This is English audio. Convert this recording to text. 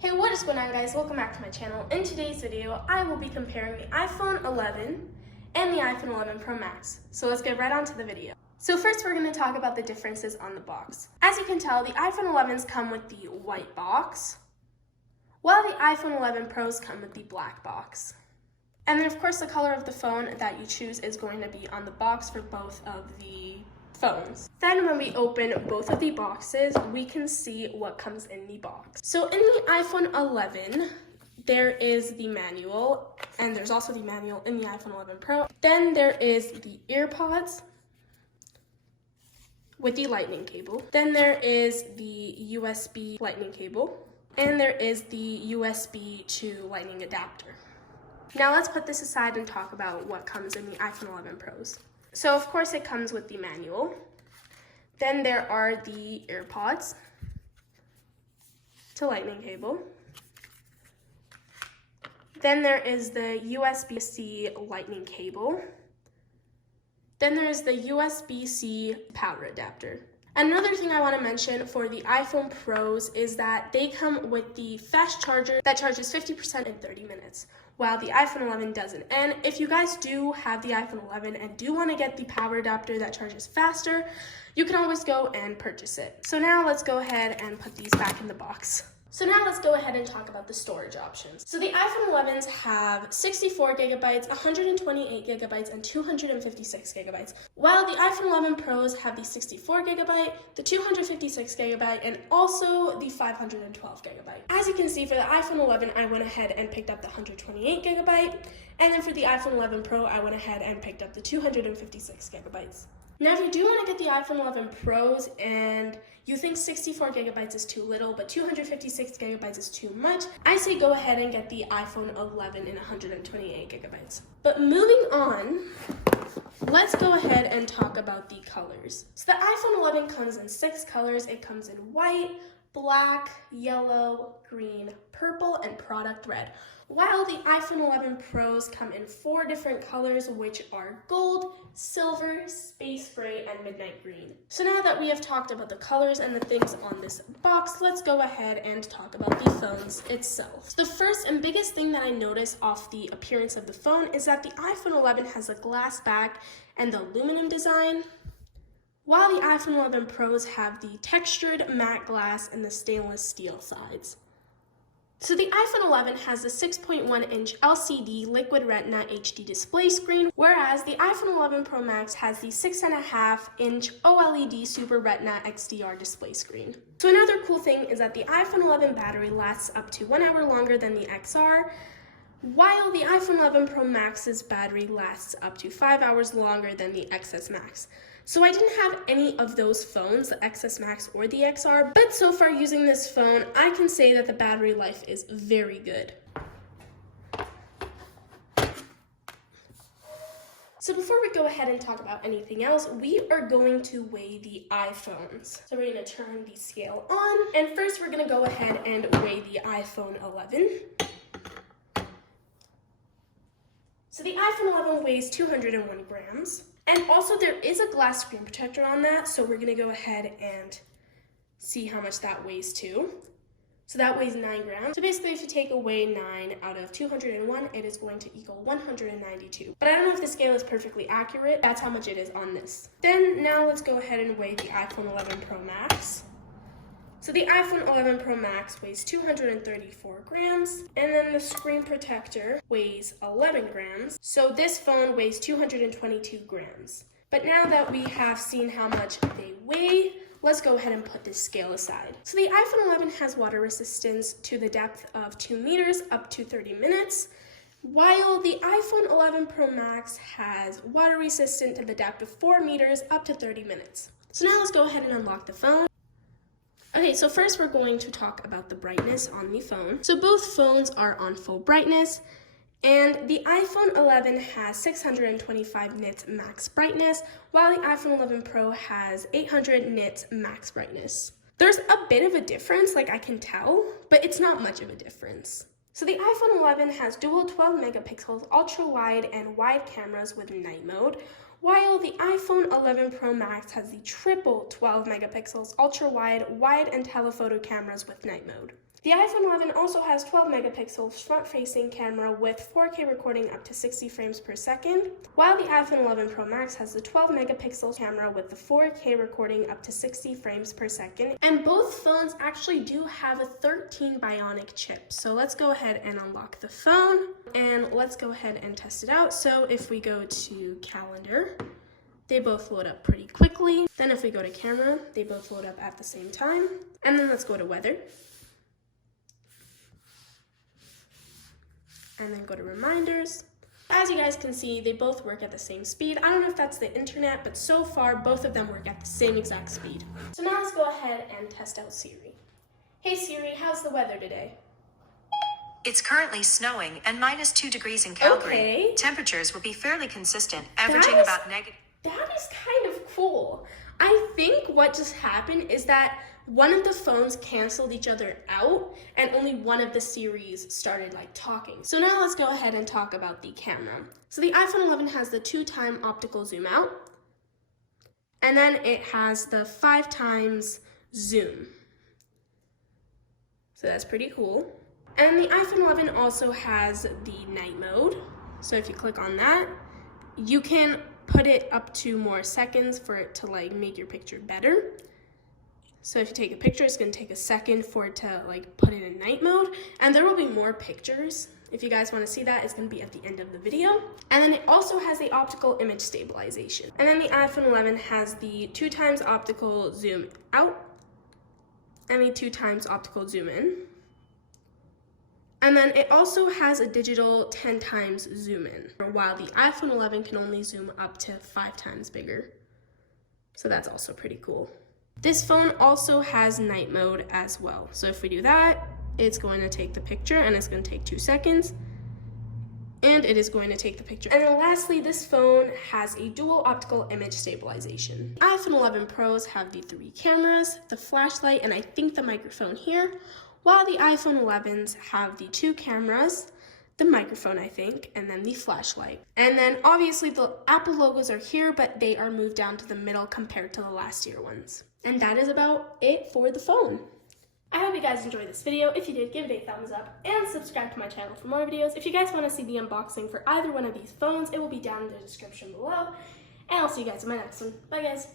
Hey, what is going on, guys? Welcome back to my channel. In today's video, I will be comparing the iPhone 11 and the iPhone 11 Pro Max. So let's get right on to the video. So first we're going to talk about the differences on the box. As you can tell, the iPhone 11s come with the white box, while the iPhone 11 Pros come with the black box. And then of course the color of the phone that you choose is going to be on the box for both of the phones. Then when we open both of the boxes, we can see what comes in the box. So in the iPhone 11, there is the manual, and there's also the manual in the iPhone 11 Pro. Then there is the earpods with the lightning cable. Then there is the USB lightning cable, and there is the USB to lightning adapter. Now let's put this aside and talk about what comes in the iPhone 11 Pros. So of course it comes with the manual. Then there are the earpods to lightning cable. Then there is the USB-C lightning cable. Then there is the USB-C power adapter. Another thing I want to mention for the iPhone Pros is that they come with the fast charger that charges 50% in 30 minutes, while the iPhone 11 doesn't. And if you guys do have the iPhone 11 and do want to get the power adapter that charges faster, you can always go and purchase it. So now let's go ahead and put these back in the box. So now let's go ahead and talk about the storage options. So the iPhone 11s have 64 gigabytes, 128 gigabytes, and 256 gigabytes, while the iPhone 11 Pros have the 64 gigabyte, the 256 gigabyte, and also the 512 gigabyte. As you can see, for the iPhone 11, I went ahead and picked up the 128 gigabyte, and then for the iPhone 11 Pro, I went ahead and picked up the 256 gigabytes. Now, if you do want to get the iPhone 11 Pros and you think 64 gigabytes is too little, but 256 gigabytes is too much, I say go ahead and get the iPhone 11 in 128 gigabytes. But moving on, let's go ahead and talk about the colors. So the iPhone 11 comes in 6 colors. It comes in white, black, yellow, green, purple, and product red, while the iPhone 11 Pros come in 4 different colors, which are gold, silver, space gray, and midnight green. So now that we have talked about the colors and the things on this box, let's go ahead and talk about the phones itself. So the first and biggest thing that I notice off the appearance of the phone is that the iPhone 11 has a glass back and the aluminum design, while the iPhone 11 Pros have the textured matte glass and the stainless steel sides. So the iPhone 11 has the 6.1-inch LCD Liquid Retina HD display screen, whereas the iPhone 11 Pro Max has the 6.5-inch OLED Super Retina XDR display screen. So another cool thing is that the iPhone 11 battery lasts up to 1 hour longer than the XR, while the iPhone 11 Pro Max's battery lasts up to 5 hours longer than the XS Max. So I didn't have any of those phones, the XS Max or the XR, but so far using this phone, I can say that the battery life is very good. So before we go ahead and talk about anything else, we are going to weigh the iPhones. So we're going to turn the scale on, and first we're going to go ahead and weigh the iPhone 11. So the iPhone 11 weighs 201 grams. And also there is a glass screen protector on that, so we're gonna go ahead and see how much that weighs too. So that weighs 9 grams. So basically if you take away 9 out of 201, it is going to equal 192. But I don't know if the scale is perfectly accurate. That's how much it is on this. Then now let's go ahead and weigh the iPhone 11 Pro Max. So the iPhone 11 Pro Max weighs 234 grams, and then the screen protector weighs 11 grams. So this phone weighs 222 grams. But now that we have seen how much they weigh, let's go ahead and put this scale aside. So the iPhone 11 has water resistance to the depth of 2 meters up to 30 minutes, while the iPhone 11 Pro Max has water resistant to the depth of 4 meters up to 30 minutes. So now let's go ahead and unlock the phone. Okay, so first we're going to talk about the brightness on the phone. So both phones are on full brightness, and the iPhone 11 has 625 nits max brightness, while the iPhone 11 Pro has 800 nits max brightness. There's a bit of a difference, like I can tell, but it's not much of a difference. So the iPhone 11 has dual 12 megapixels ultra wide and wide cameras with night mode, while the iPhone 11 Pro Max has the triple 12 megapixels ultra wide, wide and telephoto cameras with night mode. The iPhone 11 also has 12 megapixel front-facing camera with 4K recording up to 60 frames per second, while the iPhone 11 Pro Max has the 12 megapixel camera with the 4K recording up to 60 frames per second. And both phones actually do have a 13 Bionic chip. So let's go ahead and unlock the phone and let's go ahead and test it out. So if we go to calendar, they both load up pretty quickly. Then if we go to camera, they both load up at the same time. And then let's go to weather. And then go to reminders. As you guys can see, they both work at the same speed. I don't know if that's the internet, but so far both of them work at the same exact speed. So now let's go ahead and test out Siri. Hey Siri, how's the weather today? It's currently snowing and -2 degrees in Calgary. Okay. Temperatures will be fairly consistent, averaging about negative. That is kind of cool. I think what just happened is that one of the phones canceled each other out and only one of the Siris started talking. So now let's go ahead and talk about the camera. So the iPhone 11 has the 2x optical zoom out, and then it has the 5x zoom. So that's pretty cool. And the iPhone 11 also has the night mode. So if you click on that, you can put it up to more seconds for it to make your picture better. So if you take a picture, it's going to take a second for it to put it in night mode. And there will be more pictures. If you guys want to see that, it's going to be at the end of the video. And then it also has the optical image stabilization. And then the iPhone 11 has the 2x optical zoom out and the 2x optical zoom in. And then it also has a digital 10x zoom in, while the iPhone 11 can only zoom up to 5x bigger. So that's also pretty cool. This phone also has night mode as well. So if we do that, it's going to take the picture and it's going to take 2 seconds. And it is going to take the picture. And then lastly, this phone has a dual optical image stabilization. iPhone 11 Pros have the 3 cameras, the flashlight, and I think the microphone here, while the iPhone 11s have the 2 cameras, the microphone, I think, and then the flashlight. And then obviously the Apple logos are here, but they are moved down to the middle compared to the last year ones. And that is about it for the phone. I hope you guys enjoyed this video. If you did, give it a thumbs up and subscribe to my channel for more videos. If you guys want to see the unboxing for either one of these phones, it will be down in the description below. And I'll see you guys in my next one. Bye guys.